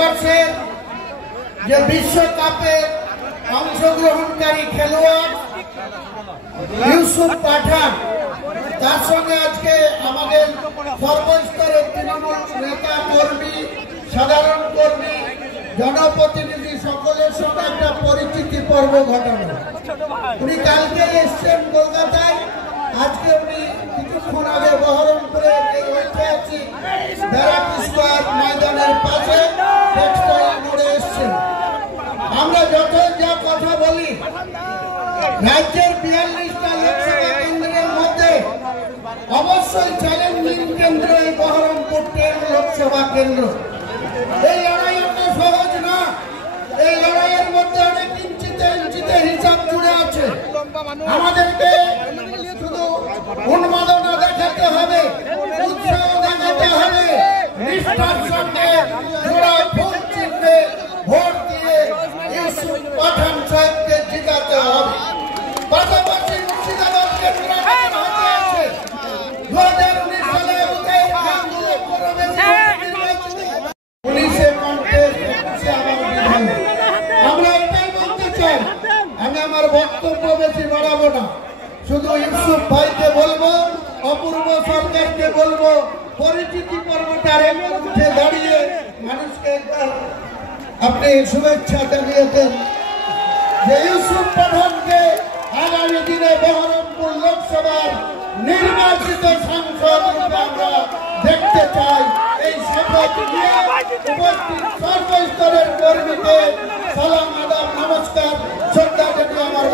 ভারতবর্ষের যে বিশ্বকাপে অংশগ্রহণকারী খেলোয়াড় ইউসুফ পাঠান, তার সঙ্গে আজকে আমাদের সর্বস্তরের তৃণমূল নেতা কর্মী, সাধারণ কর্মী, জনপ্রতিনিধি সকলের সঙ্গে একটা পরিচিতি পর্ব ঘটানো। উনি কালকে এসছেন কলকাতায়, আজকে উনি কিছুক্ষণ আগে বহরমপুরের এই ঐতিহাসিক ব্যারাক স্কয়ার ময়দানের পাশে টেক্সটাইল মোড়ে এসছেন। আমরা যত যা কথা বলি, রাজ্যের 42টা লোকসভা কেন্দ্রের মধ্যে অবশ্যই চ্যালেঞ্জিং কেন্দ্র এই বহরমপুর 10 লোকসভা কেন্দ্র। এই লড়াই একটা সহজ না, এই লড়াইয়ের মধ্যে অনেক ইঞ্চিতে ইঞ্চিতে হিসাব জুড়ে আছে। আমাদেরকে শুধু উন্মাদনা দেখাতে হবে, উৎসাহ দেখাতে হবে, নিষ্ঠার সঙ্গে জোড়া ফুল চিহ্নে ভোট দিয়ে ইউসুফ পাঠান সাহেবকে জিতাতে হবে। পাশাপাশি মুর্শিদাবাদকে নির্বাচন হতে আছে। 2019 সালে আমরা এটাই বলতে চাই। আমি আমার বক্তব্য বেশি বাড়াবো না, শুধু ইউসুফ ভাইকে বলবো, অপূর্ব সরকারকে বলবো, পরিচিতি পর্বটার উঠে দাঁড়িয়ে মানুষকে একবার আপনি শুভেচ্ছা জানিয়েছেন যে ইউসুফ পাঠানকে আগামী দিনে বহরমপুর লোকসভার নির্বাচিত সাংসদ রূপে আমরা দেখতে চাই। এই শপথ নিয়ে উপস্থিত সর্বস্তরের কর্মীকে সালাম।